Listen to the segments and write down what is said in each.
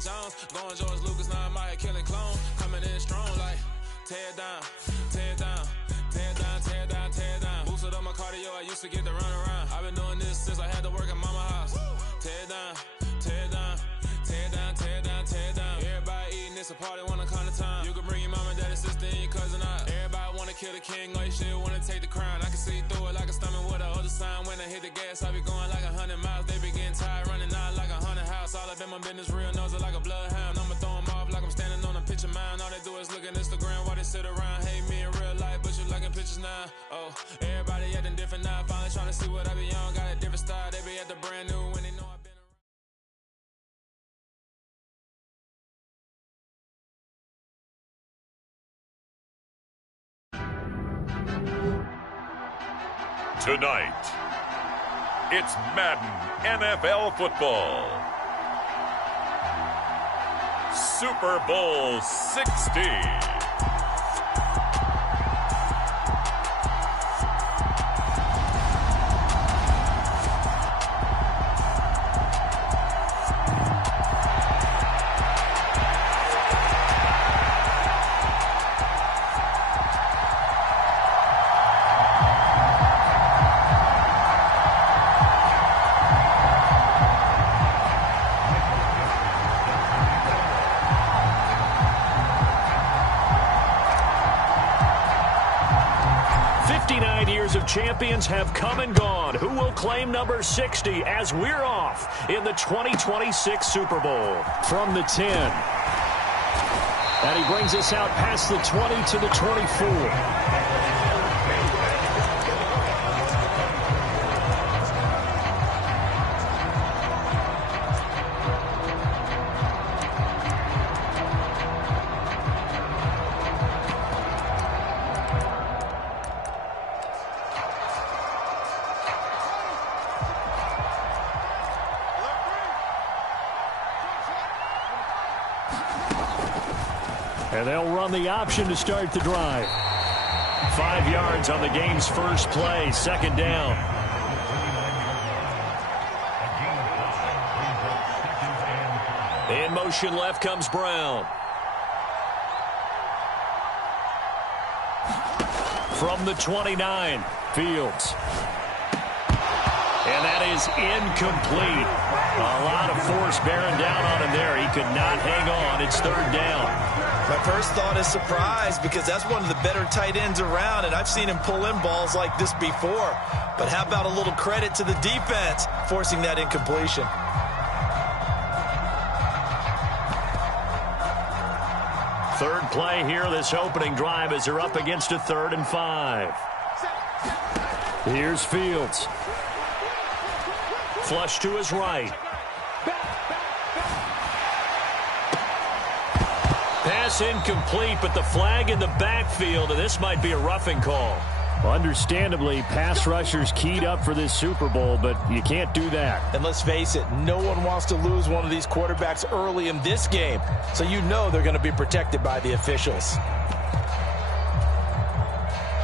Jones. Going George Lucas, now I'm out killing clone. Coming in strong like tear down, tear down, tear down, tear down, tear down. Boosted up my cardio, I used to get to run around. I've been doing this since I had to work at mama house. Tear down, tear down, tear down, tear down, tear down. Everybody eating, it's a party, one kind of time. You can bring your mama, daddy, sister, and your cousin out. Everybody wanna kill the king, or you shit wanna take the crown. I can see through it like a stomach with a other sign. When I hit the gas, I be going like 100 miles. They be getting tired, running out like 100 house. All up in my business, real nose it like a bloodhound. I'ma throw them off like I'm standing on a picture mound. All they do is look at Instagram while they sit around. Hate me in real life, but you liking pictures now. Oh, everybody acting different now. Finally trying to see what I be on. Got a different style, they be at the brand new when they know I've been around. Tonight, it's Madden NFL football. Super Bowl 60. Champions have come and gone. Who will claim number 60 as we're off in the 2026 Super Bowl? From the 10. And he brings us out past the 20 to the 24. And they'll run the option to start the drive. 5 yards on the game's first play, second down. In motion left comes Brown. From the 29, Fields. And that is incomplete. A lot of force bearing down on him there. He could not hang on. It's third down. My first thought is surprise because that's one of the better tight ends around, and I've seen him pull in balls like this before. But how about a little credit to the defense forcing that incompletion? Third play here, this opening drive as they're up against a 3rd and 5. Here's Fields. Flush to his right. Pass incomplete, but the flag in the backfield, and this might be a roughing call. Understandably, pass rushers keyed up for this Super Bowl, but you can't do that. And let's face it, no one wants to lose one of these quarterbacks early in this game, so you know they're going to be protected by the officials.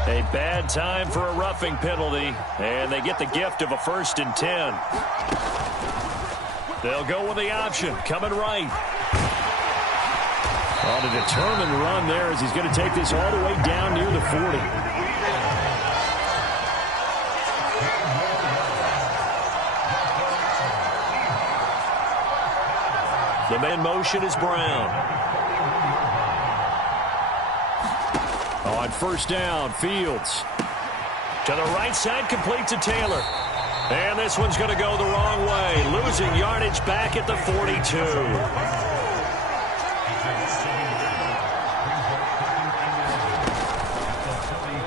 A bad time for a roughing penalty, and they get the gift of a 1st and 10. They'll go with the option, coming right. On a determined run there as he's going to take this all the way down near the 40. The man motion is Brown. On first down, Fields. To the right side, complete to Taylor. And this one's going to go the wrong way. Losing yardage back at the 42.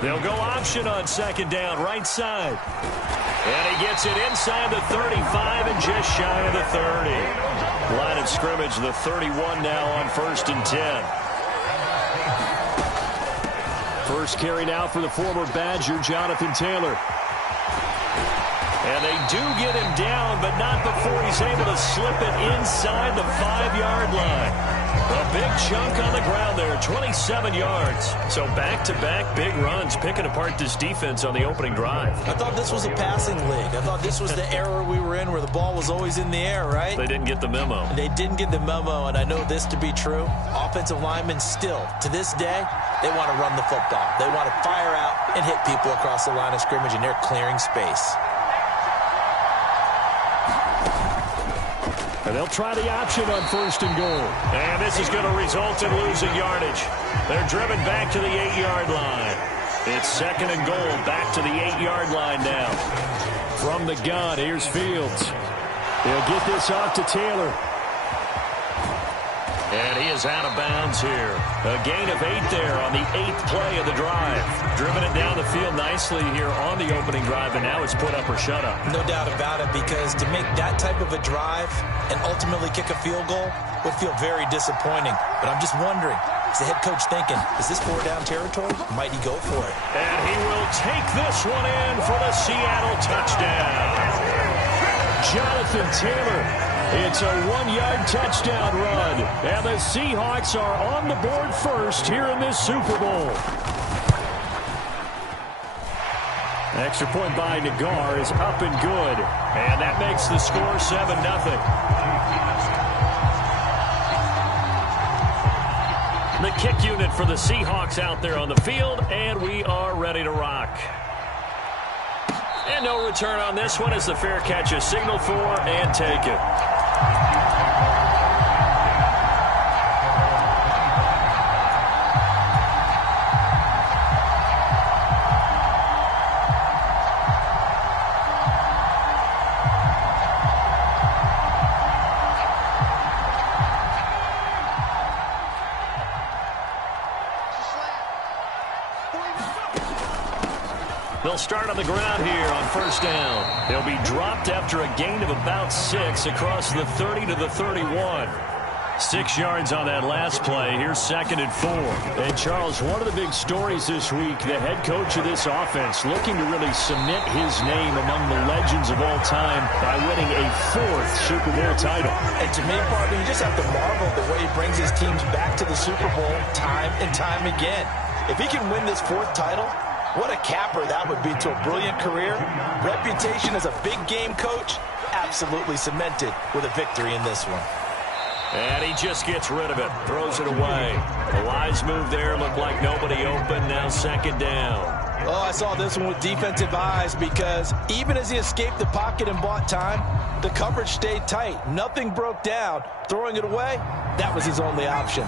They'll go option on second down, right side. And he gets it inside the 35 and just shy of the 30. Line of scrimmage, the 31 now on 1st and 10. First carry now for the former Badger, Jonathan Taylor. And they do get him down, but not before he's able to slip it inside the 5-yard line. A big chunk on the ground there, 27 yards. So back-to-back big runs, picking apart this defense on the opening drive. I thought this was a passing league. I thought this was the era we were in where the ball was always in the air, right? They didn't get the memo. They didn't get the memo, and I know this to be true. Offensive linemen still, to this day, they want to run the football. They want to fire out and hit people across the line of scrimmage, and they're clearing space. And they'll try the option on 1st and goal. And this is going to result in losing yardage. They're driven back to the 8-yard line. It's 2nd and goal, back to the 8-yard line now. From the gun, here's Fields. He'll get this off to Taylor. And he is out of bounds here. A gain of 8 there on the 8th play of the drive. Driven it down the field nicely here on the opening drive, and now it's put up or shut up. No doubt about it, because to make that type of a drive and ultimately kick a field goal would feel very disappointing. But I'm just wondering, is the head coach thinking, is this 4-down territory? Might he go for it? And he will take this one in for the Seattle touchdown. Jonathan Taylor. It's a 1-yard touchdown run, and the Seahawks are on the board first here in this Super Bowl. Extra point by Nagar is up and good, and that makes the score 7-0. The kick unit for the Seahawks out there on the field, and we are ready to rock. And no return on this one as the fair catch is signaled for and taken. They'll start on the ground here on 1st down. They'll be dropped after a gain of about 6 across the 30 to the 31. 6 yards on that last play. Here's 2nd and 4. And, Charles, one of the big stories this week, the head coach of this offense looking to really cement his name among the legends of all time by winning a 4th Super Bowl title. And to me, partner, you just have to marvel at the way he brings his teams back to the Super Bowl time and time again. If he can win this 4th title, what a capper that would be to a brilliant career. Reputation as a big game coach, absolutely cemented with a victory in this one. And he just gets rid of it, throws it away. A wise move there, looked like nobody open, now 2nd down. Oh, I saw this one with defensive eyes, because even as he escaped the pocket and bought time, the coverage stayed tight. Nothing broke down. Throwing it away, that was his only option.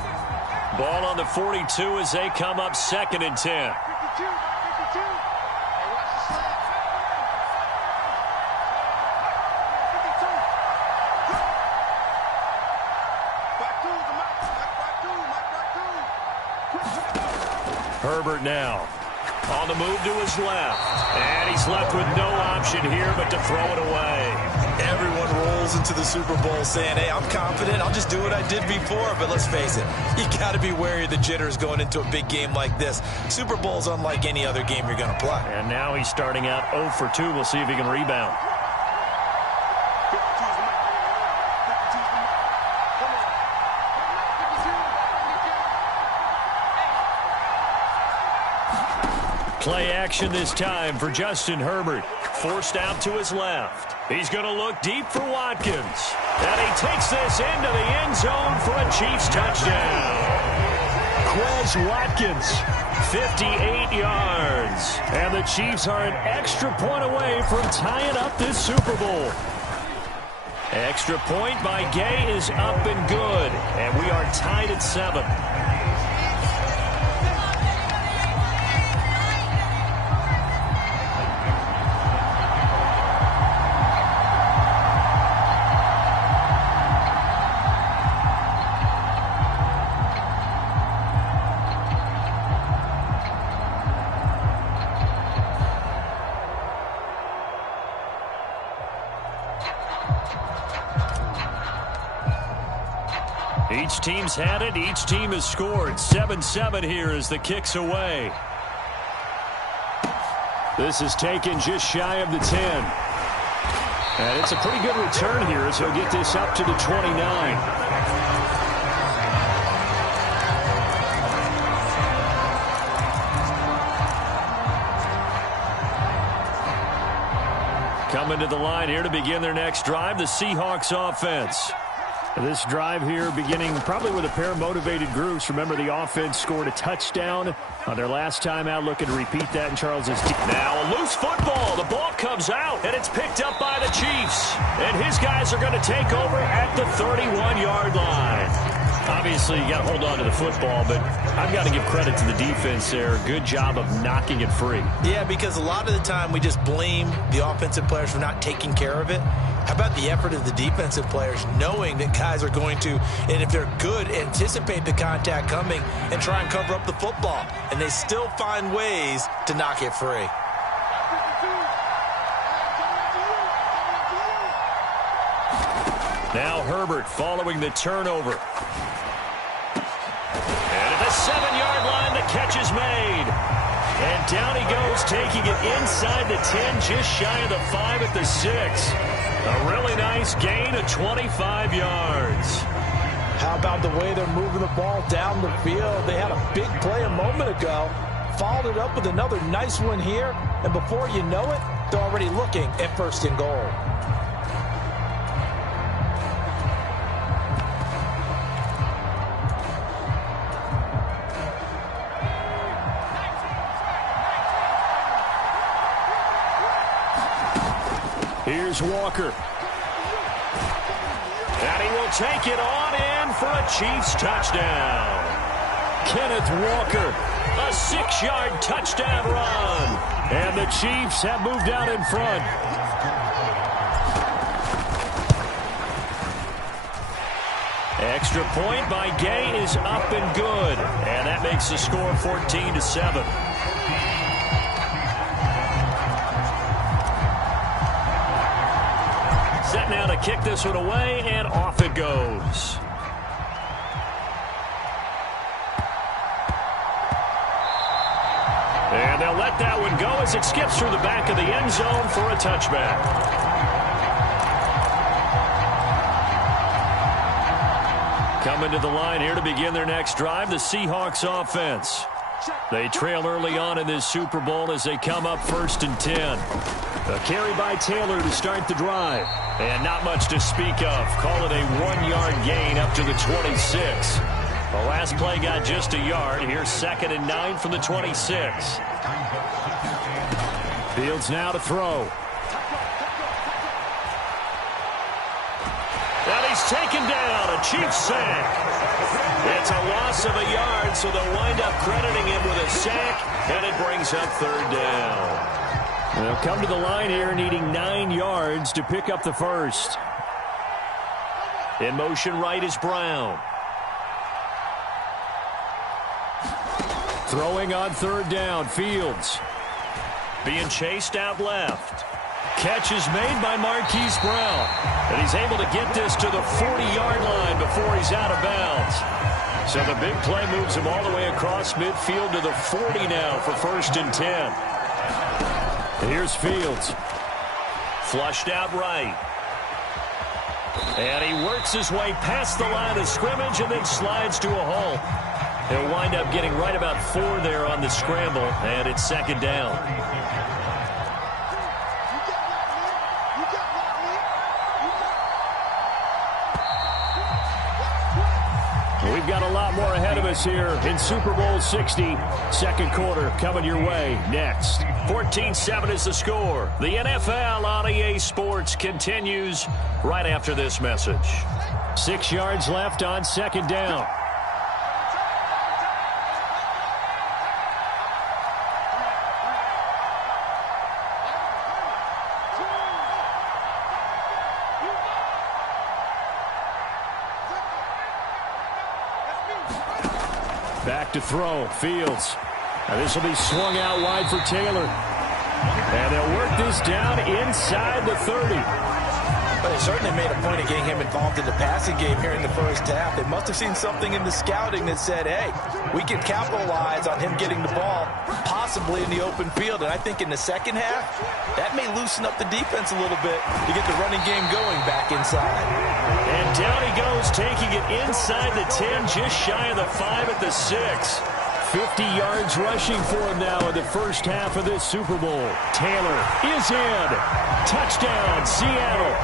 Ball on the 42 as they come up 2nd and 10. Herbert now on the move to his left, and he's left with no option here but to throw it away. Everyone rolls into the Super Bowl saying, hey, I'm confident, I'll just do what I did before. But let's face it, you got to be wary of the jitters going into a big game like this. Super Bowl's unlike any other game you're going to play. And now he's starting out 0 for 2. We'll see if he can rebound. Play action this time for Justin Herbert. Forced out to his left. He's going to look deep for Watkins. And he takes this into the end zone for a Chiefs touchdown. Quez Watkins, 58 yards. And the Chiefs are an extra point away from tying up this Super Bowl. Extra point by Gay is up and good. And we are tied at 7. Each team's had it. Each team has scored. 7-7 here as the kick's away. This is taken just shy of the 10. And it's a pretty good return here as he'll get this up to the 29. Coming to the line here to begin their next drive, the Seahawks offense. This drive here beginning probably with a pair of motivated groups. Remember, the offense scored a touchdown on their last time out. Looking to repeat that in Charles's team. Now a loose football. The ball comes out, and it's picked up by the Chiefs. And his guys are going to take over at the 31-yard line. Obviously, you got to hold on to the football, but I've got to give credit to the defense there. Good job of knocking it free. Yeah, because a lot of the time we just blame the offensive players for not taking care of it. How about the effort of the defensive players knowing that guys are going to, and if they're good, anticipate the contact coming and try and cover up the football. And they still find ways to knock it free. Now Herbert following the turnover. And at the 7-yard line, the catch is made. And down he goes, taking it inside the 10, just shy of the 5 at the 6. A really nice gain of 25 yards. How about the way they're moving the ball down the field? They had a big play a moment ago. Followed it up with another nice one here. And before you know it, they're already looking at 1st and goal. Here's Walker. And he will take it on in for a Chiefs touchdown. Kenneth Walker, a 6-yard touchdown run. And the Chiefs have moved out in front. Extra point by Gay is up and good. And that makes the score 14-7. Set now to kick this one away, and off it goes. And they'll let that one go as it skips through the back of the end zone for a touchback. Coming to the line here to begin their next drive, the Seahawks offense. They trail early on in this Super Bowl as they come up 1st and 10. A carry by Taylor to start the drive. And not much to speak of. Call it a 1-yard gain up to the 26. The last play got just a yard. Here's 2nd and 9 from the 26. Fields now to throw. And he's taken down. A Chiefs sack. It's a loss of a yard, so they'll wind up crediting him with a sack, and it brings up 3rd down. They'll come to the line here needing 9 yards to pick up the first. In motion right is Brown. Throwing on 3rd down, Fields. Being chased out left. Catch is made by Marquise Brown. And he's able to get this to the 40-yard line before he's out of bounds. So the big play moves him all the way across midfield to the 40 now for 1st and 10. Here's Fields. Flushed out right. And he works his way past the line of scrimmage and then slides to a halt. He'll wind up getting right about 4 there on the scramble, and it's 2nd down. We've got a lot more ahead of us here in Super Bowl 60. 2nd quarter coming your way next. 14-7 is the score. The NFL on EA Sports continues right after this message. 6 yards left on 2nd down. Back to throw. Fields. And this will be swung out wide for Taylor. And they'll work this down inside the 30. But they certainly made a point of getting him involved in the passing game here in the first half. They must have seen something in the scouting that said, hey, we can capitalize on him getting the ball, possibly in the open field. And I think in the second half, that may loosen up the defense a little bit to get the running game going back inside. And down he goes, taking it inside the 10, just shy of the 5 at the 6. 50 yards rushing for him now in the first half of this Super Bowl. Taylor is in. Touchdown, Seattle.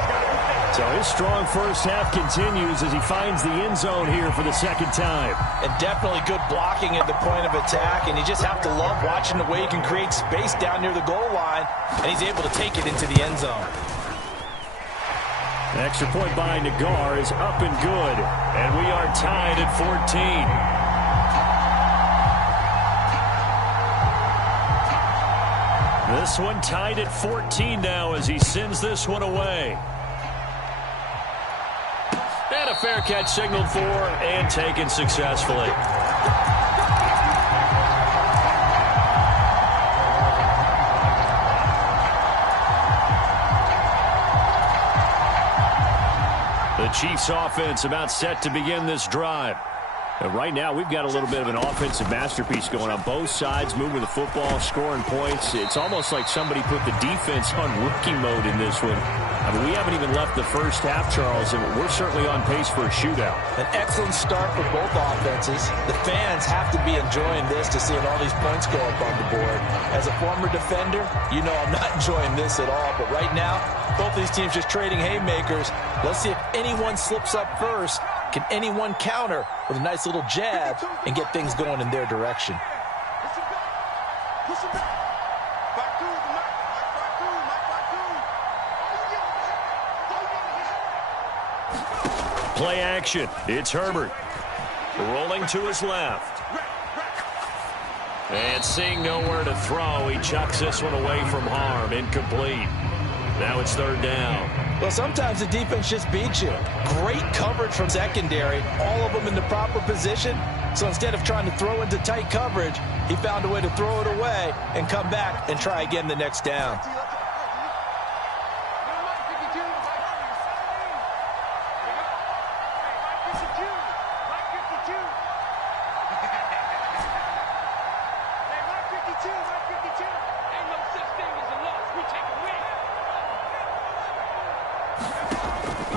So his strong first half continues as he finds the end zone here for the second time. And definitely good blocking at the point of attack, and you just have to love watching the way he can create space down near the goal line, and he's able to take it into the end zone. An extra point by Nagar is up and good, and we are tied at 14. This one tied at 14 now as he sends this one away. And a fair catch signaled for and taken successfully. The Chiefs offense about set to begin this drive. And right now, we've got a little bit of an offensive masterpiece going on both sides, moving the football, scoring points. It's almost like somebody put the defense on rookie mode in this one. I mean, we haven't even left the first half, Charles, and we're certainly on pace for a shootout. An excellent start for both offenses. The fans have to be enjoying this to seeing all these points go up on the board. As a former defender, you know I'm not enjoying this at all. But right now, both these teams just trading haymakers. Let's see if anyone slips up first. Can anyone counter with a nice little jab and get things going in their direction? Play action. It's Herbert. Rolling to his left. And seeing nowhere to throw, he chucks this one away from harm. Incomplete. Now it's third down. Well, sometimes the defense just beats you. Great coverage from secondary, all of them in the proper position. So instead of trying to throw into tight coverage, he found a way to throw it away and come back and try again the next down.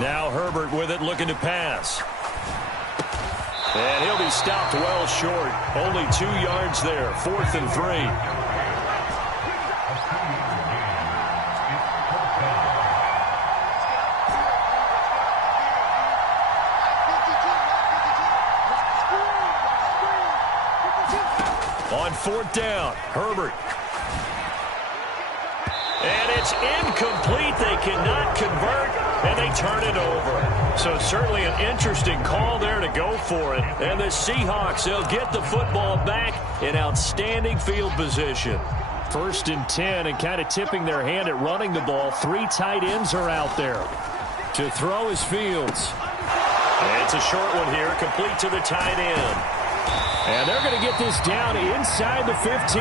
Now Herbert with it, looking to pass. And he'll be stopped well short. Only 2 yards there, 4th and 3. On 4th down, Herbert. And it's incomplete. They cannot convert, and they turn it over. So certainly an interesting call there to go for it. And the Seahawks, they'll get the football back in outstanding field position. 1st and 10, and kind of tipping their hand at running the ball. 3 tight ends are out there. To throw is Fields. And it's a short one here, complete to the tight end. And they're going to get this down inside the 15.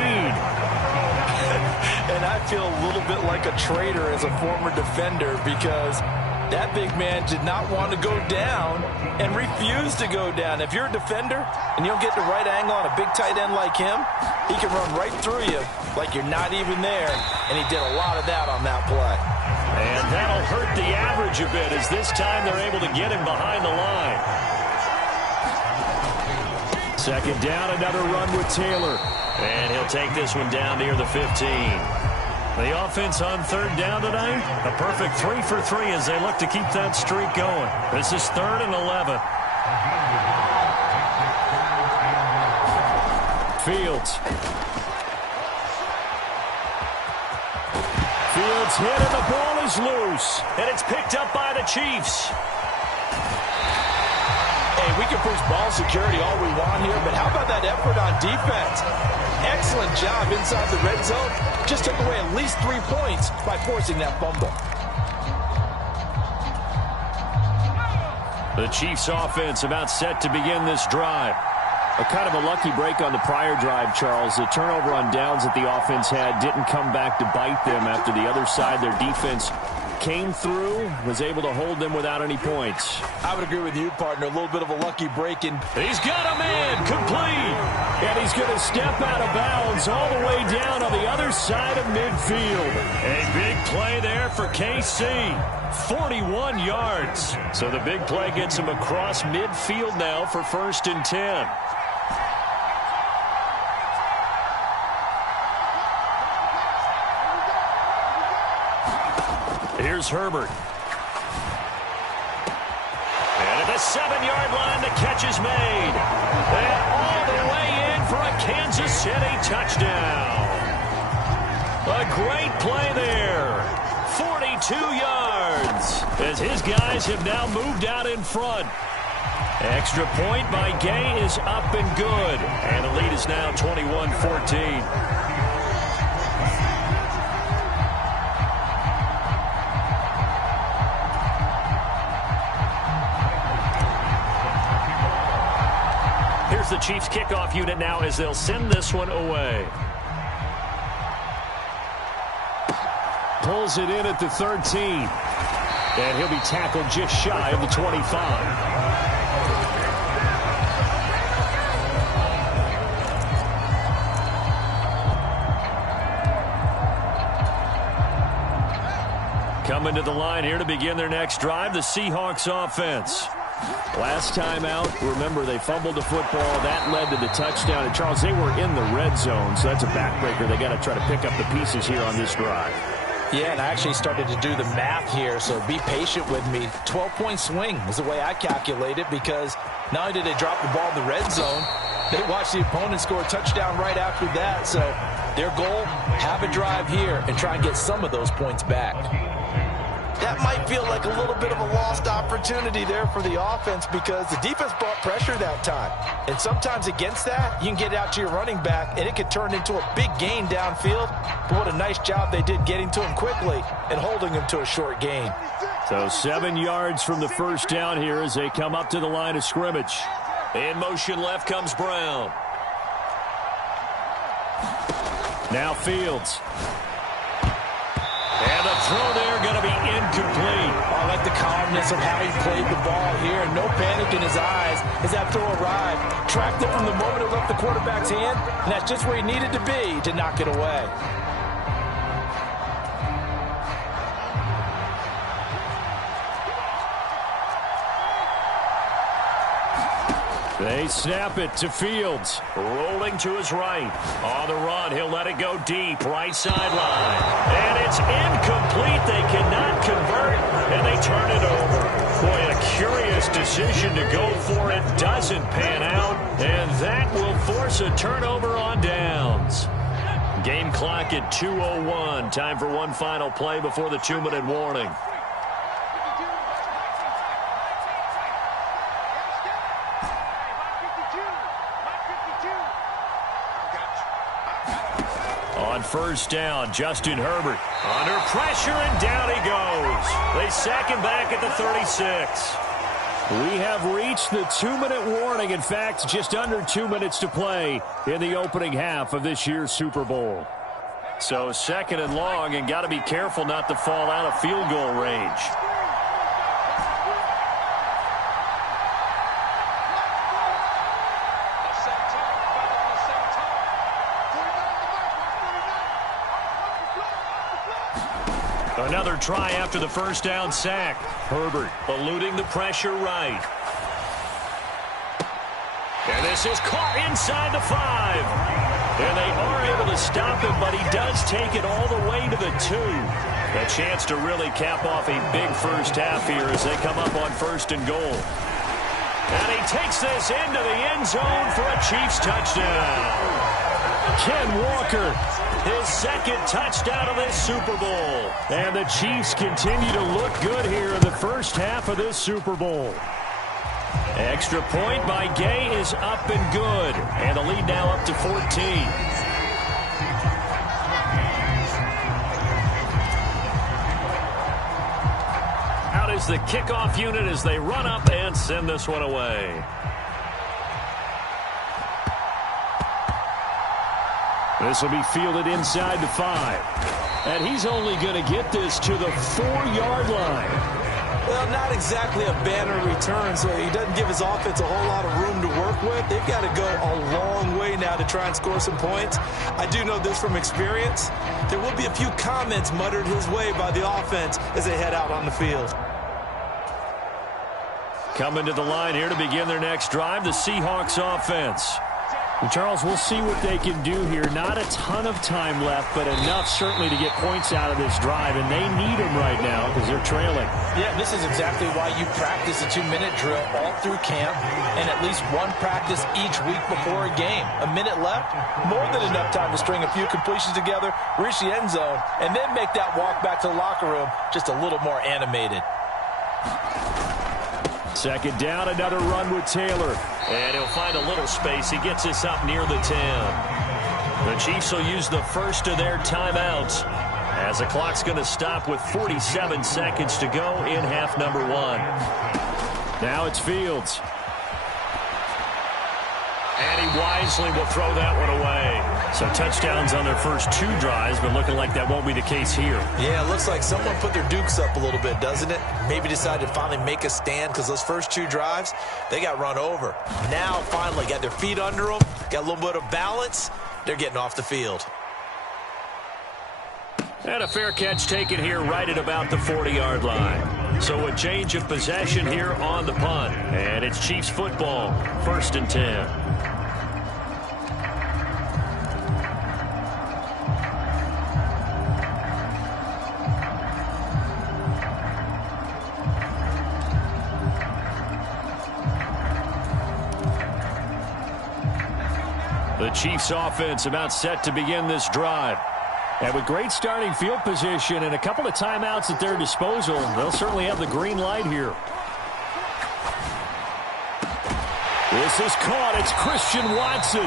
And I feel a little bit like a traitor as a former defender because that big man did not want to go down and refused to go down. If you're a defender and you don't get the right angle on a big tight end like him, he can run right through you like you're not even there, and he did a lot of that on that play. And that'll hurt the average a bit as this time they're able to get him behind the line. 2nd down, another run with Taylor. And he'll take this one down near the 15. The offense on 3rd down tonight, a perfect 3 for 3 as they look to keep that streak going. This is 3rd and 11. Fields. Fields hit and the ball is loose. And it's picked up by the Chiefs. Hey, we can push ball security all we want here, but how about that effort on defense? Excellent job inside the red zone. Just took away at least 3 points by forcing that fumble. The Chiefs offense about set to begin this drive. A kind of a lucky break on the prior drive, Charles. The turnover on downs that the offense had didn't come back to bite them after the other side. Their defense came through, was able to hold them without any points. I would agree with you, partner. A little bit of a lucky break in. He's got a man, complete. And he's going to step out of bounds all the way down on the other side of midfield. A big play there for KC. 41 yards. So the big play gets him across midfield now for 1st and 10. Here's Herbert. And at the 7-yard line, the catch is made. And all the way in for a Kansas City touchdown. A great play there. 42 yards as his guys have now moved out in front. Extra point by Gay is up and good. And the lead is now 21-14. Here's the Chiefs kickoff unit now as they'll send this one away. Pulls it in at the 13. And he'll be tackled just shy of the 25. Coming to the line here to begin their next drive, the Seahawks offense. Last time out, remember, they fumbled the football. That led to the touchdown. And, Charles, they were in the red zone, so that's a backbreaker. They got to try to pick up the pieces here on this drive. Yeah, and I actually started to do the math here, so be patient with me. 12-point swing is the way I calculate it, because not only did they drop the ball in the red zone, they watched the opponent score a touchdown right after that. So their goal, have a drive here and try and get some of those points back. That might feel like a little bit of a lost opportunity there for the offense, because the defense brought pressure that time. And sometimes against that, you can get out to your running back, and it could turn into a big gain downfield. But what a nice job they did getting to him quickly and holding him to a short gain. So 7 yards from the first down here as they come up to the line of scrimmage. In motion left comes Brown. Now Fields. And the throw there going to be incomplete. I like the calmness of how he played the ball here. No panic in his eyes as that throw arrived. Tracked it from the moment it left the quarterback's hand, and that's just where he needed to be to knock it away. They snap it to Fields. Rolling to his right. On the run, he'll let it go deep. Right sideline. And it's incomplete. They cannot convert, and they turn it over. Boy, a curious decision to go for it. Doesn't pan out, and that will force a turnover on downs. Game clock at 2:01. Time for one final play before the 2-minute warning. On first down, Justin Herbert under pressure, and down he goes. They sack him back at the 36. We have reached the 2-minute warning. In fact, just under 2 minutes to play in the opening half of this year's Super Bowl. So second and long, and got to be careful not to fall out of field goal range. Another try after the first down sack. Herbert eluding the pressure right. And this is caught inside the 5. And they are able to stop him, but he does take it all the way to the 2. A chance to really cap off a big first half here as they come up on first and goal. And he takes this into the end zone for a Chiefs touchdown. Ken Walker, his second touchdown of this Super Bowl. And the Chiefs continue to look good here in the first half of this Super Bowl. Extra point by Gay is up and good. And the lead now up to 14. Out is the kickoff unit as they run up and send this one away. This will be fielded inside the 5. And he's only going to get this to the 4-yard line. Well, not exactly a banner return, so he doesn't give his offense a whole lot of room to work with. They've got to go a long way now to try and score some points. I do know this from experience. There will be a few comments muttered his way by the offense as they head out on the field. Coming to the line here to begin their next drive, the Seahawks offense. And Charles, we'll see what they can do here. Not a ton of time left, but enough certainly to get points out of this drive, and they need them right now because they're trailing. Yeah, this is exactly why you practice a 2-minute drill all through camp and at least one practice each week before a game. A minute left, more than enough time to string a few completions together, reach the end zone, and then make that walk back to the locker room just a little more animated. Second down, another run with Taylor. And he'll find a little space. He gets us up near the 10. The Chiefs will use the first of their timeouts as the clock's going to stop with 47 seconds to go in half number 1. Now it's Fields. And he wisely will throw that one away. So touchdowns on their first 2 drives, but looking like that won't be the case here. Yeah, it looks like someone put their dukes up a little bit, doesn't it? Maybe decided to finally make a stand because those first 2 drives, they got run over. Now, finally, got their feet under them, got a little bit of balance. They're getting off the field. And a fair catch taken here right at about the 40-yard line. So a change of possession here on the punt. And it's Chiefs football, 1st and 10. The Chiefs offense about set to begin this drive. And with great starting field position and a couple of timeouts at their disposal, they'll certainly have the green light here. This is caught. It's Christian Watson.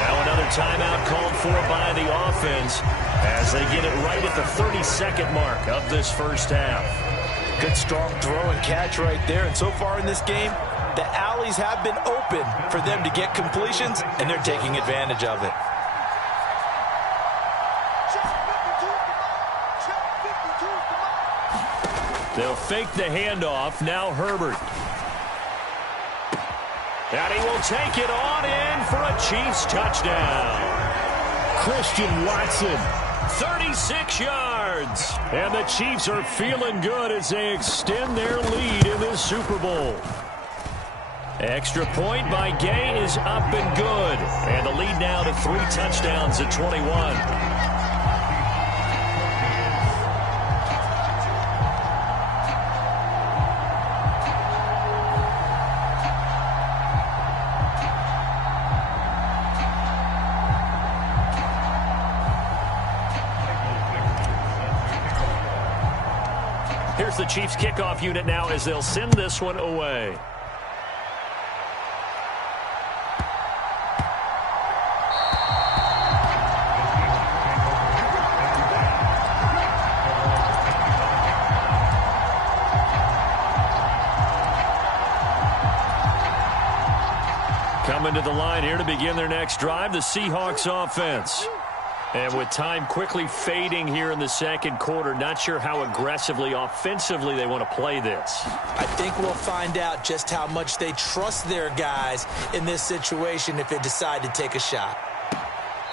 Now another timeout called for by the offense as they get it right at the 32nd mark of this first half. Good strong throw and catch right there. And so far in this game, the alleys have been open for them to get completions, and they're taking advantage of it. They'll fake the handoff. Now Herbert. And he will take it on in for a Chiefs touchdown. Christian Watson, 36 yards. And the Chiefs are feeling good as they extend their lead in this Super Bowl. Extra point by Gay is up and good. And the lead now to 3 touchdowns at 21. Here's the Chiefs kickoff unit now as they'll send this one away. Coming to the line here to begin their next drive, the Seahawks offense. And with time quickly fading here in the second quarter, not sure how aggressively, offensively they want to play this. I think we'll find out just how much they trust their guys in this situation if they decide to take a shot.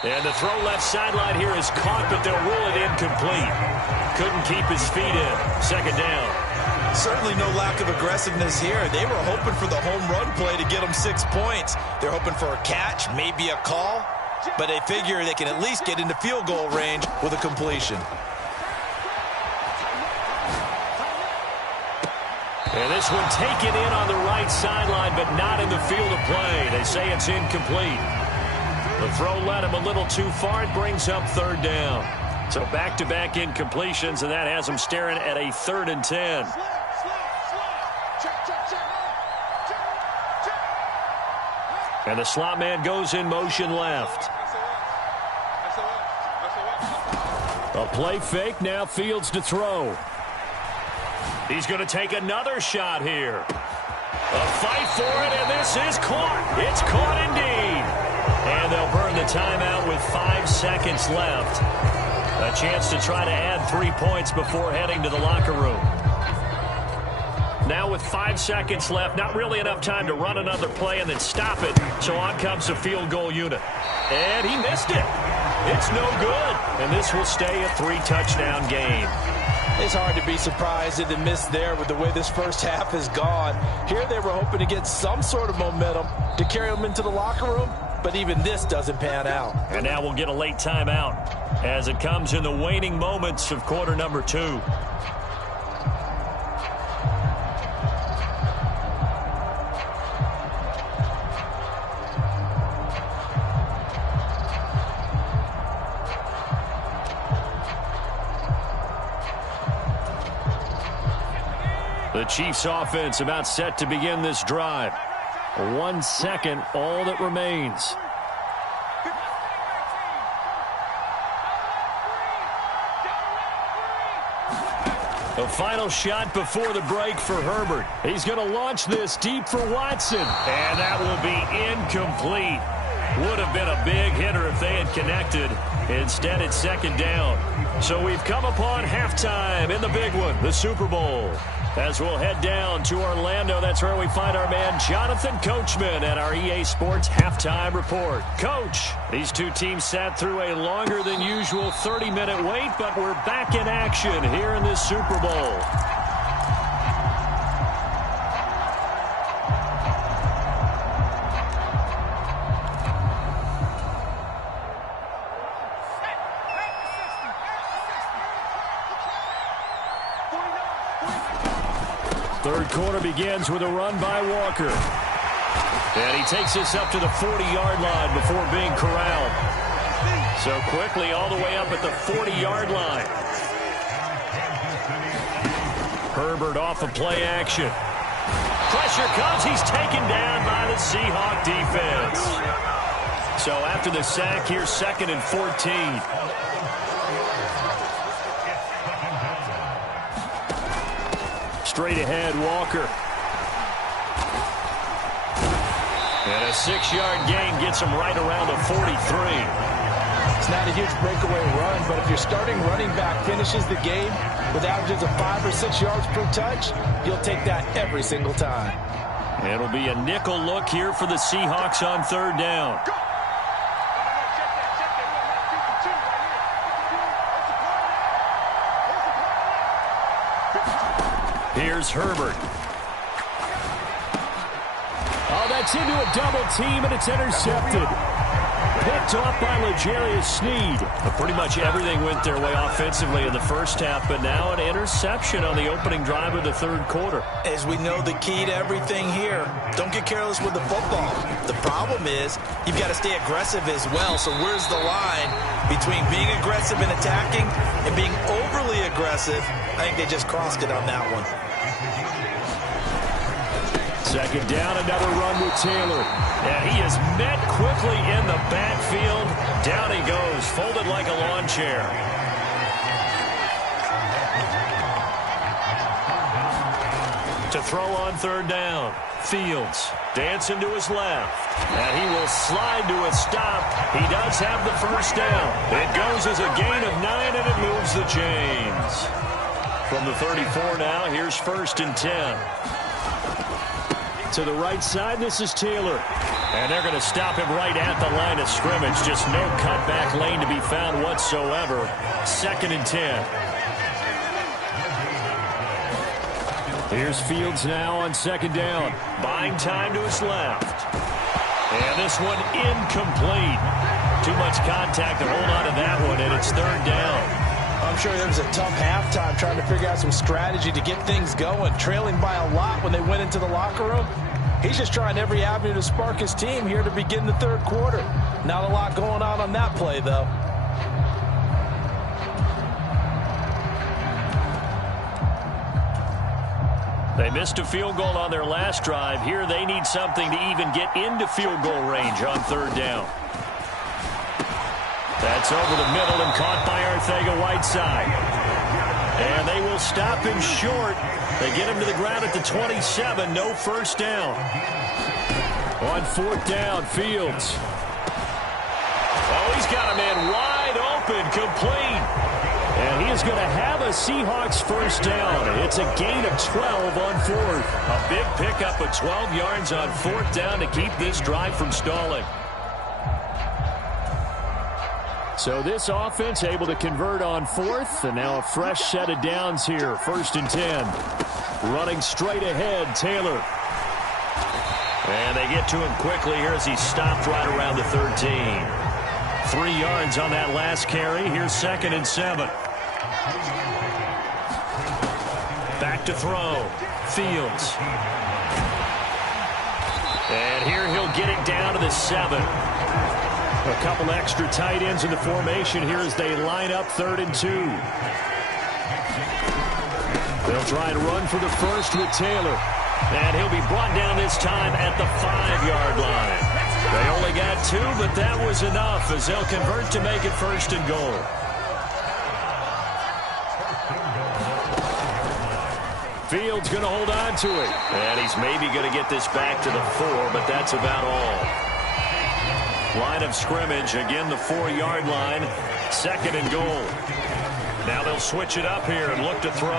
And the throw left sideline here is caught, but they'll rule it incomplete. Couldn't keep his feet in. Second down. Certainly no lack of aggressiveness here. They were hoping for the home run play to get them 6 points. They're hoping for a catch, maybe a call. But they figure they can at least get into field goal range with a completion. And this one taken in on the right sideline, but not in the field of play. They say it's incomplete. The throw led him a little too far. It brings up 3rd down. So back-to-back incompletions, and that has them staring at a 3rd and 10. And the slot man goes in motion left. A play fake, now Fields to throw. He's going to take another shot here. A fight for it, and this is caught. It's caught indeed. And they'll burn the timeout with 5 seconds left. A chance to try to add 3 points before heading to the locker room. Now with 5 seconds left, not really enough time to run another play and then stop it. So on comes the field goal unit. And he missed it. It's no good. And this will stay a 3-touchdown game. It's hard to be surprised at the miss there with the way this first half has gone. Here they were hoping to get some sort of momentum to carry them into the locker room, but even this doesn't pan out. And now we'll get a late timeout as it comes in the waning moments of quarter number 2. The Chiefs offense about set to begin this drive. 1 second, all that remains. The final shot before the break for Herbert. He's going to launch this deep for Watson. And that will be incomplete. Would have been a big hitter if they had connected. Instead, it's second down. So we've come upon halftime in the big one, the Super Bowl. As we'll head down to Orlando, that's where we find our man Jonathan Coachman at our EA Sports Halftime Report. Coach, these two teams sat through a longer than usual 30-minute wait, but we're back in action here in this Super Bowl. Third quarter begins with a run by Walker. And he takes this up to the 40-yard line before being corralled. So quickly all the way up at the 40-yard line. Herbert off of play action. Pressure comes. He's taken down by the Seahawk defense. So after the sack, here's 2nd and 14. Straight ahead, Walker. And a 6-yard gain gets him right around the 43. It's not a huge breakaway run, but if your starting running back finishes the game with averages of 5 or 6 yards per touch, you'll take that every single time. It'll be a nickel look here for the Seahawks on 3rd down. Here's Herbert. Oh, that's into a double team, and it's intercepted. Picked off by L'Jarius Sneed. But pretty much everything went their way offensively in the first half, but now an interception on the opening drive of the 3rd quarter. As we know, the key to everything here, don't get careless with the football. The problem is you've got to stay aggressive as well. So where's the line between being aggressive and attacking and being overly aggressive? I think they just crossed it on that one. 2nd down, another run with Taylor. And he is met quickly in the backfield. Down he goes, folded like a lawn chair. To throw on 3rd down, Fields dancing to his left. And he will slide to a stop. He does have the 1st down. It goes as a gain of 9, and it moves the chains. From the 34 now, here's 1st and 10. To the right side, this is Taylor. And they're going to stop him right at the line of scrimmage. Just no cutback lane to be found whatsoever. 2nd and 10. Here's Fields now on 2nd down. Buying time to his left. And this one incomplete. Too much contact to hold on to that one, and it's 3rd down. I'm sure there was a tough halftime trying to figure out some strategy to get things going, trailing by a lot when they went into the locker room. He's just trying every avenue to spark his team here to begin the 3rd quarter. Not a lot going on that play, though. They missed a field goal on their last drive. Here they need something to even get into field goal range on 3rd down. That's over the middle and caught by Arcega-Whiteside. And they will stop him short. They get him to the ground at the 27. No 1st down. On 4th down, Fields. Oh, he's got a man wide open, complete. And he is going to have a Seahawks 1st down. It's a gain of 12 on 4th. A big pickup of 12 yards on 4th down to keep this drive from stalling. So this offense able to convert on fourth, and now a fresh set of downs here. 1st and 10. Running straight ahead, Taylor. And they get to him quickly here as he stopped right around the 13. 3 yards on that last carry. Here's 2nd and 7. Back to throw. Fields. And here he'll get it down to the 7. A couple extra tight ends in the formation here as they line up 3rd and 2. They'll try and run for the first with Taylor. And he'll be brought down this time at the 5-yard line. They only got 2, but that was enough as they'll convert to make it 1st and goal. Fields going to hold on to it. And he's maybe going to get this back to the 4, but that's about all. Line of scrimmage, again the 4-yard line. 2nd and goal. Now they'll switch it up here and look to throw.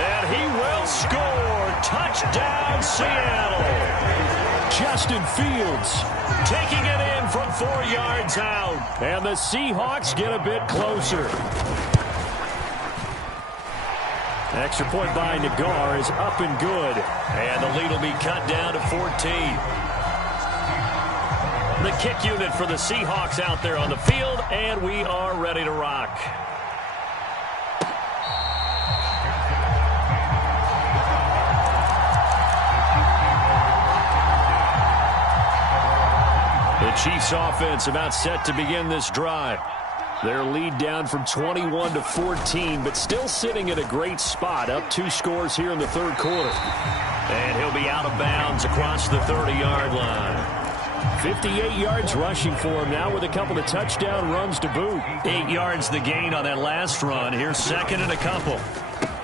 And he will score. Touchdown, Seattle. Justin Fields taking it in from 4 yards out. And the Seahawks get a bit closer. Extra point by Nagar is up and good. And the lead will be cut down to 14. The kick unit for the Seahawks out there on the field, and we are ready to rock. The Chiefs offense about set to begin this drive. Their lead down from 21 to 14, but still sitting at a great spot, up 2 scores here in the 3rd quarter. And he'll be out of bounds across the 30-yard line. 58 yards rushing for him now with a couple of touchdown runs to boot. 8 yards the gain on that last run. Here's 2nd and a couple.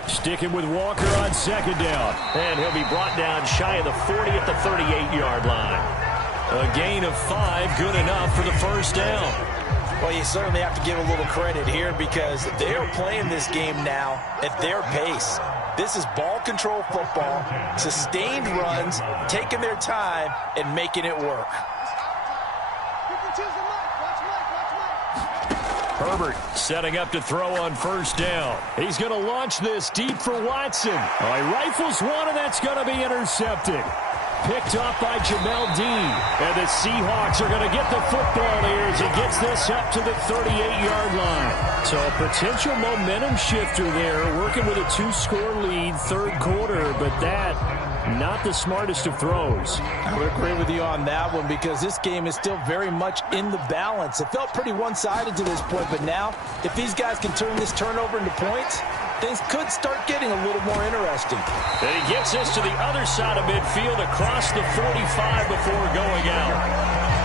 Sticking with Walker on 2nd down. And he'll be brought down shy of the 40 at the 38-yard line. A gain of 5, good enough for the 1st down. Well, you certainly have to give a little credit here because they're playing this game now at their pace. This is ball control football, sustained runs, taking their time, and making it work. Herbert setting up to throw on 1st down. He's going to launch this deep for Watson. Oh, he rifles one, and that's going to be intercepted. Picked off by Jamel Dean. And the Seahawks are going to get the football here as he gets this up to the 38-yard line. So a potential momentum shifter there, working with a 2-score lead, 3rd quarter, but that, not the smartest of throws. I would agree with you on that one because this game is still very much in the balance. It felt pretty one-sided to this point, but now, if these guys can turn this turnover into points, things could start getting a little more interesting. And he gets this to the other side of midfield across the 45 before going out.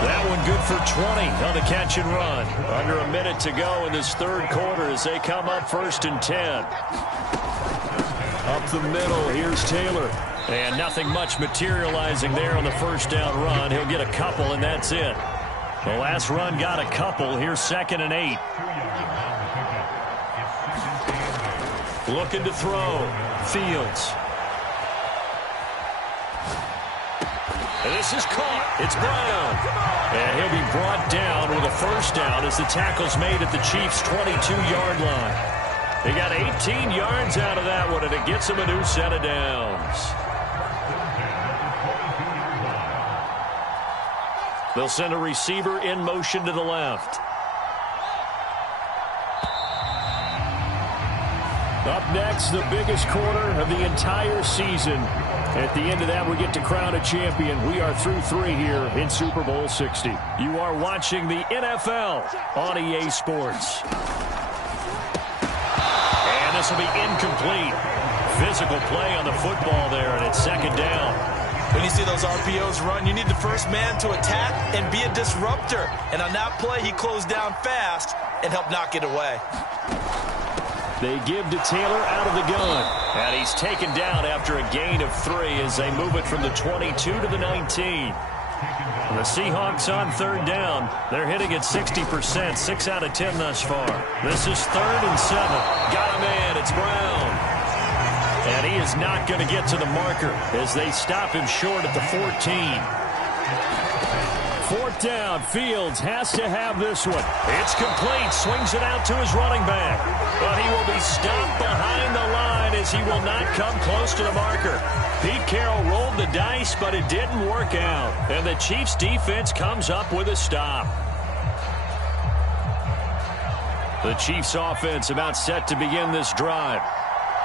That one good for 20 on the catch and run. Under a minute to go in this 3rd quarter as they come up 1st and 10. Up the middle, here's Taylor. And nothing much materializing there on the 1st down run. He'll get a couple, and that's it. The last run got a couple. Here's 2nd and 8. Looking to throw. Fields. And this is caught. It's Brown. And he'll be brought down with a 1st down as the tackle's made at the Chiefs' 22-yard line. They got 18 yards out of that one, and it gets them a new set of downs. They'll send a receiver in motion to the left. Up next, the biggest quarter of the entire season. At the end of that, we get to crown a champion. We are through 3 here in Super Bowl 60. You are watching the NFL on EA Sports. And this will be incomplete. Physical play on the football there, and it's 2nd down. When you see those RPOs run, you need the first man to attack and be a disruptor. And on that play, he closed down fast and helped knock it away. They give to Taylor out of the gun. And he's taken down after a gain of 3 as they move it from the 22 to the 19. And the Seahawks on 3rd down. They're hitting at 60%, 6 out of 10 thus far. This is 3rd and 7. Got a man, it's Brown. And he is not going to get to the marker as they stop him short at the 14. 4th down. Fields has to have this one. It's complete. Swings it out to his running back. But he will be stopped behind the line as he will not come close to the marker. Pete Carroll rolled the dice, but it didn't work out. And the Chiefs defense comes up with a stop. The Chiefs offense about set to begin this drive.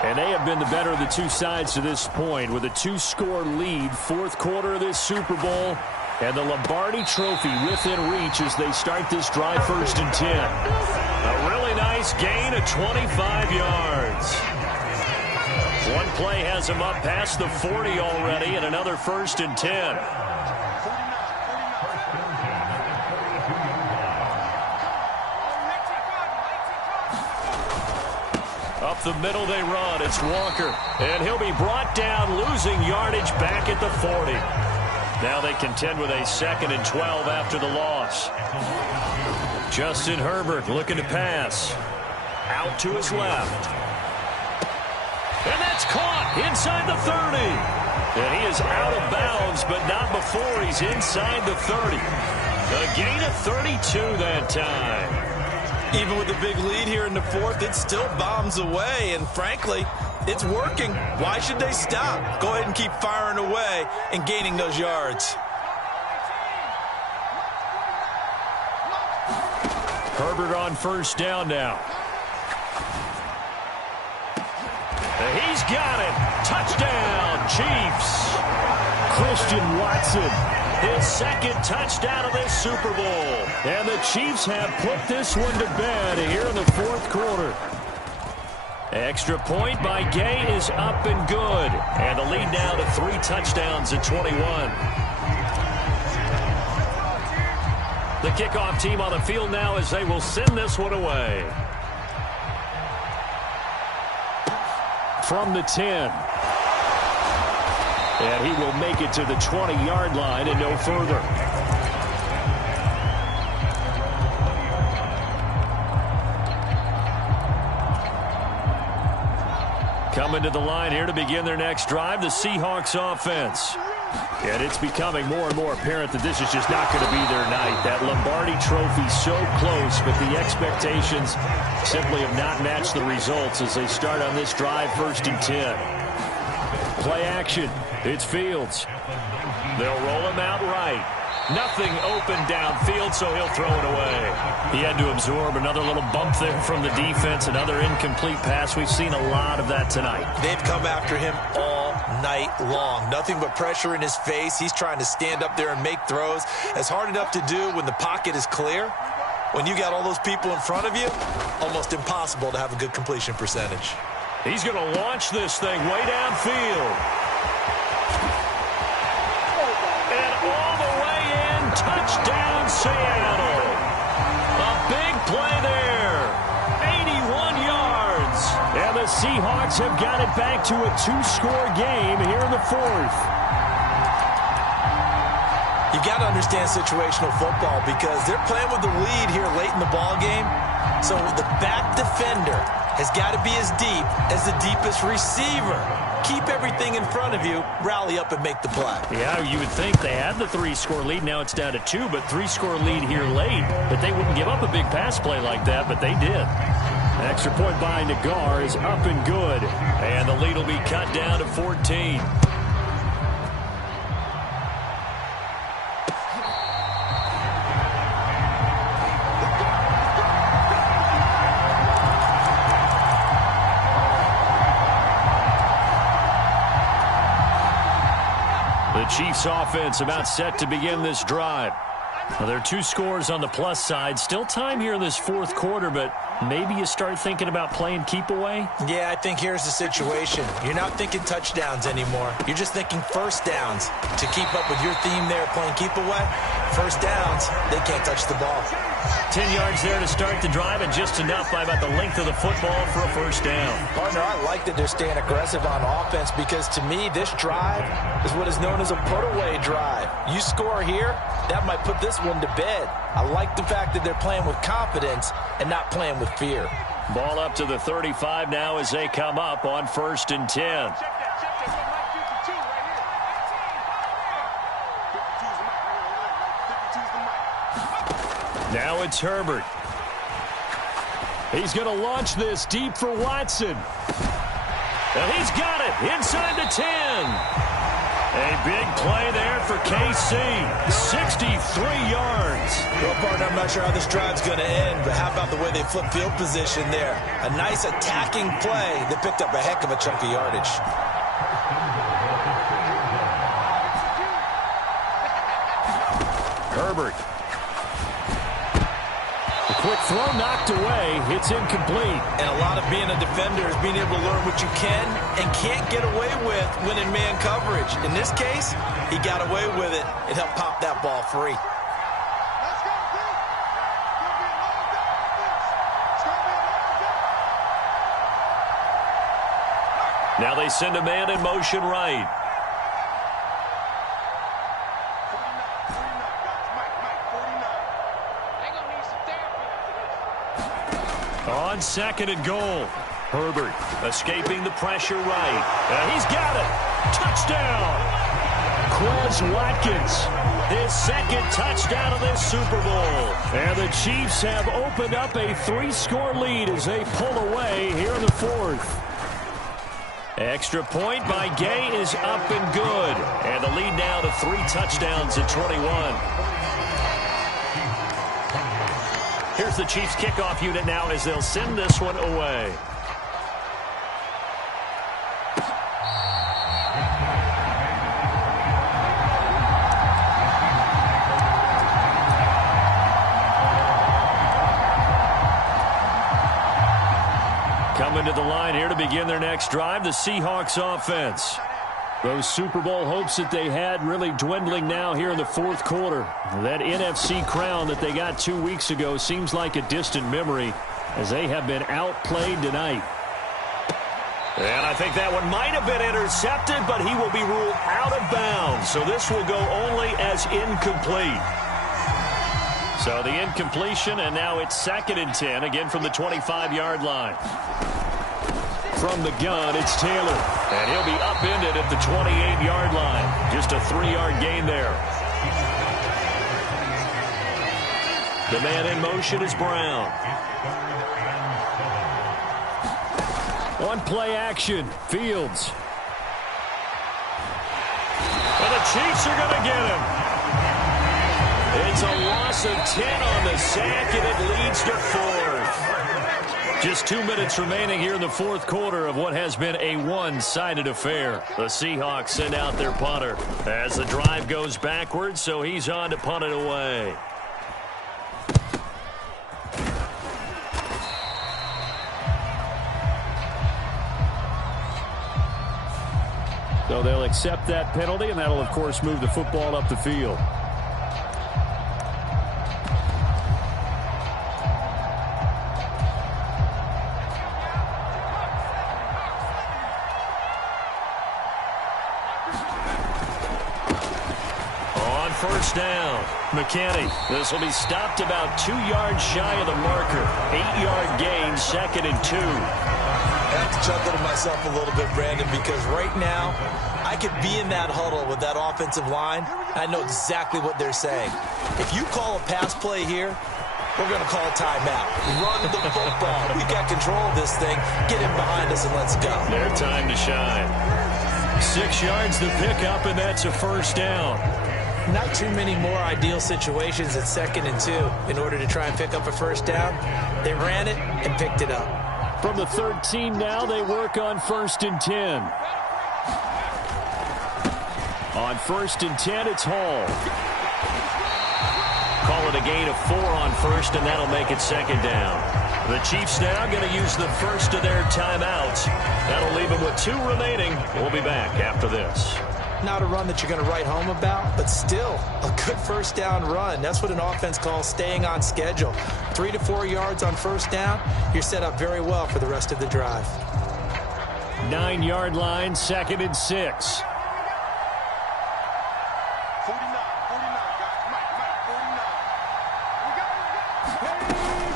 And they have been the better of the two sides to this point with a 2-score lead, 4th quarter of this Super Bowl. And the Lombardi Trophy within reach as they start this drive 1st and 10. A really nice gain of 25 yards. One play has him up past the 40 already and another 1st and 10. Up the middle they run. It's Walker. And he'll be brought down, losing yardage back at the 40. Now they contend with a 2nd and 12 after the loss. Justin Herbert looking to pass. Out to his left. And that's caught inside the 30. And he is out of bounds, but not before he's inside the 30. A gain of 32 that time. Even with a big lead here in the 4th, it still bombs away. And frankly, it's working. Why should they stop? Go ahead and keep firing away and gaining those yards. Herbert on 1st down now. He's got it. Touchdown, Chiefs. Christian Watson, his 2nd touchdown of this Super Bowl. And the Chiefs have put this one to bed here in the 4th quarter. Extra point by Gay is up and good. And the lead now to 3 touchdowns at 21. The kickoff team on the field now as they will send this one away. From the 10. And he will make it to the 20-yard line and no further. Coming to the line here to begin their next drive, the Seahawks offense. And it's becoming more and more apparent that this is just not going to be their night. That Lombardi Trophy so close, but the expectations simply have not matched the results as they start on this drive 1st and 10. Play action. It's Fields. They'll roll him out right. Nothing open downfield, so he'll throw it away. He had to absorb another little bump there from the defense, another incomplete pass. We've seen a lot of that tonight. They've come after him all night long. Nothing but pressure in his face. He's trying to stand up there and make throws. It's hard enough to do when the pocket is clear. When you got all those people in front of you, almost impossible to have a good completion percentage. He's going to launch this thing way downfield. And all the way in, touchdown Seattle. A big play there. 81 yards. And the Seahawks have got it back to a 2-score game here in the 4th. You got to understand situational football because they're playing with the lead here late in the ball game. So the back defender has got to be as deep as the deepest receiver. Keep everything in front of you, rally up and make the play. Yeah, you would think they had the 3-score lead. Now it's down to 2, but 3-score lead here late. But they wouldn't give up a big pass play like that, but they did. An extra point by Nagar is up and good. And the lead will be cut down to 14. The Chiefs offense about set to begin this drive. Well, there are 2 scores on the plus side. Still time here in this 4th quarter, but maybe you start thinking about playing keep away? Yeah, I think here's the situation. You're not thinking touchdowns anymore. You're just thinking first downs. To keep up with your theme there, playing keep away, first downs, they can't touch the ball. 10 yards there to start the drive, and just enough by about the length of the football for a first down. Partner, I like that they're staying aggressive on offense because to me, this drive is what is known as a put-away drive. You score here, that might put this one to bed. I like the fact that they're playing with confidence and not playing with fear. Ball up to the 35 now as they come up on 1st and 10. Now it's Herbert. He's going to launch this deep for Watson. And he's got it inside the 10. A big play there for KC. 63 yards. Well, partner, I'm not sure how this drive's going to end, but how about the way they flip field position there? A nice attacking play that picked up a heck of a chunk of yardage. Herbert. A quick throw knocked away. It's incomplete. And a lot of being a defender is being able to learn what you can and can't get away with when in man coverage. In this case, he got away with it. It helped pop that ball free. Now they send a man in motion right. On 2nd and goal. Herbert escaping the pressure right. And he's got it. Touchdown. Quez Watkins. His 2nd touchdown of this Super Bowl. And the Chiefs have opened up a 3-score lead as they pull away here in the 4th. Extra point by Gay is up and good. And the lead now to 3 touchdowns at 21. Here's the Chiefs kickoff unit now as they'll send this one away. Coming to the line here to begin their next drive, the Seahawks offense. Those Super Bowl hopes that they had really dwindling now here in the 4th quarter. That NFC crown that they got 2 weeks ago seems like a distant memory as they have been outplayed tonight. And I think that one might have been intercepted, but he will be ruled out of bounds. So this will go only as incomplete. So the incompletion, and now it's 2nd and 10, again from the 25-yard line. From the gun, it's Taylor. And he'll be upended at the 28-yard line. Just a 3-yard gain there. The man in motion is Brown. On play action, Fields. And the Chiefs are going to get him. It's a loss of 10 on the sack, and it leads to 4th. Just 2 minutes remaining here in the 4th quarter of what has been a one-sided affair. The Seahawks send out their punter as the drive goes backwards, so he's on to punt it away. So they'll accept that penalty, and that'll, of course, move the football up the field. First down, McKinney. This will be stopped about 2 yards shy of the marker. 8-yard gain, 2nd and 2. I have to chuckle to myself a little bit, Brandon, because right now I could be in that huddle with that offensive line. I know exactly what they're saying. If you call a pass play here, we're going to call a timeout. Run the football. We got control of this thing. Get him behind us and let's go. Their time to shine. 6 yards to pick up, and that's a first down. Not too many more ideal situations at 2nd and 2 in order to try and pick up a first down. They ran it and picked it up. From the 13 now, they work on 1st and 10. On 1st and 10, it's Hall. Call it a gain of 4 on 1st, and that'll make it 2nd down. The Chiefs now going to use the first of their timeouts. That'll leave them with 2 remaining. We'll be back after this. Not a run that you're going to write home about, but still a good first down run. That's what an offense calls staying on schedule. 3 to 4 yards on first down, you're set up very well for the rest of the drive. 9-yard line, 2nd and 6.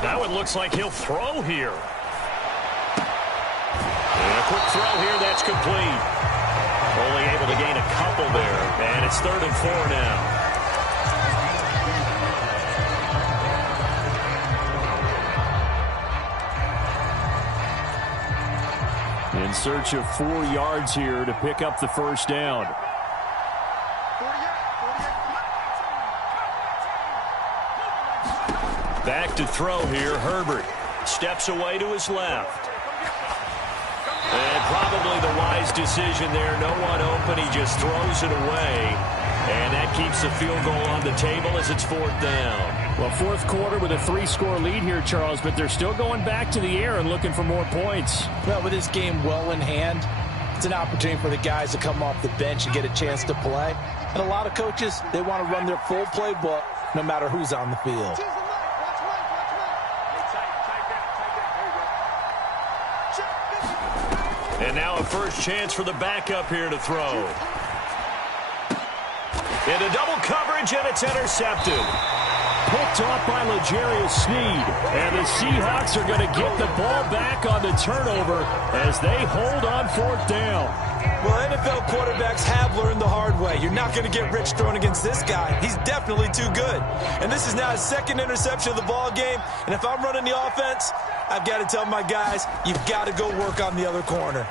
That one looks like he'll throw here. And a quick throw here, that's complete. Only able to gain a couple there, and it's 3rd and 4 now. search of 4 yards here to pick up the first down. Back to throw here, Herbert. Steps away to his left. And probably the wise decision there. No one open. He just throws it away. And that keeps the field goal on the table as it's 4th down. Well, 4th quarter with a 3-score lead here, Charles, but they're still going back to the air and looking for more points. Well, with this game well in hand, it's an opportunity for the guys to come off the bench and get a chance to play. And a lot of coaches, they want to run their full playbook no matter who's on the field. And now a first chance for the backup here to throw. Into double coverage, and it's intercepted. Picked off by L'Jarius Sneed. And the Seahawks are going to get the ball back on the turnover as they hold on 4th down. Well, NFL quarterbacks have learned the hard way. You're not going to get rich throwing against this guy. He's definitely too good. And this is now his 2nd interception of the ball game. And if I'm running the offense, I've got to tell my guys, you've got to go work on the other corner.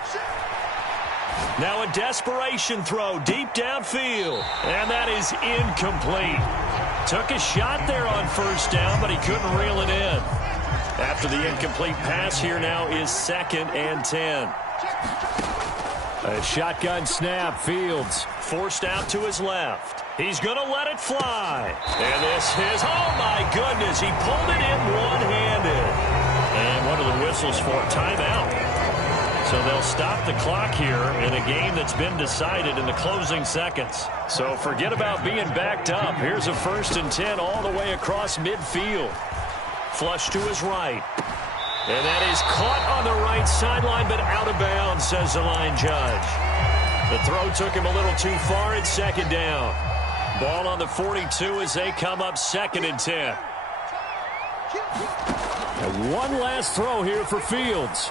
Now a desperation throw deep downfield. And that is incomplete. Took a shot there on 1st down, but he couldn't reel it in. After the incomplete pass, here now is 2nd and 10. A shotgun snap, Fields. Forced out to his left. He's going to let it fly. And this is, oh my goodness, he pulled it in one-handed. And what are the whistles for? Timeout. So they'll stop the clock here in a game that's been decided in the closing seconds. So forget about being backed up. Here's a 1st and 10 all the way across midfield. Flush to his right. And that is caught on the right sideline, but out of bounds, says the line judge. The throw took him a little too far. It's 2nd down. Ball on the 42 as they come up 2nd and 10. And one last throw here for Fields.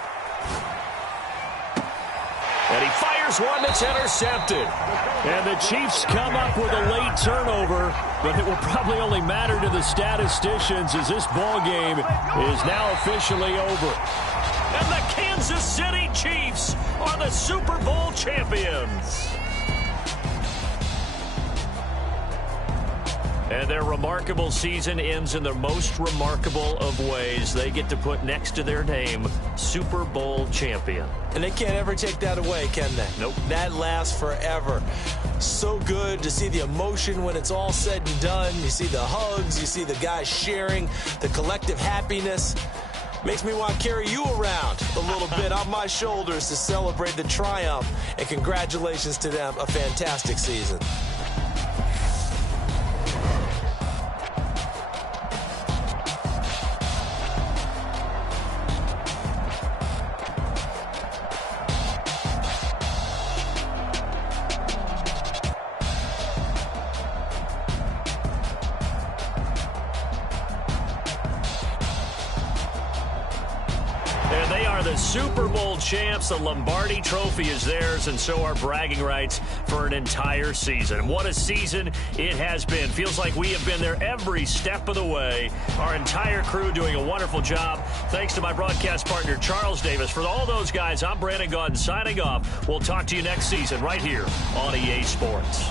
And he fires one that's intercepted. And the Chiefs come up with a late turnover, but it will probably only matter to the statisticians as this ball game is now officially over. And the Kansas City Chiefs are the Super Bowl champions. And their remarkable season ends in the most remarkable of ways. They get to put next to their name, Super Bowl champion. And they can't ever take that away, can they? Nope. That lasts forever. So good to see the emotion when it's all said and done. You see the hugs, you see the guys sharing, the collective happiness. Makes me want to carry you around a little bit on my shoulders to celebrate the triumph. And congratulations to them, a fantastic season. Super Bowl champs. The Lombardi Trophy is theirs, and so are bragging rights for an entire season. What a season it has been. Feels like we have been there every step of the way. Our entire crew doing a wonderful job. Thanks to my broadcast partner, Charles Davis. For all those guys, I'm Brandon Gaudin signing off. We'll talk to you next season right here on EA Sports.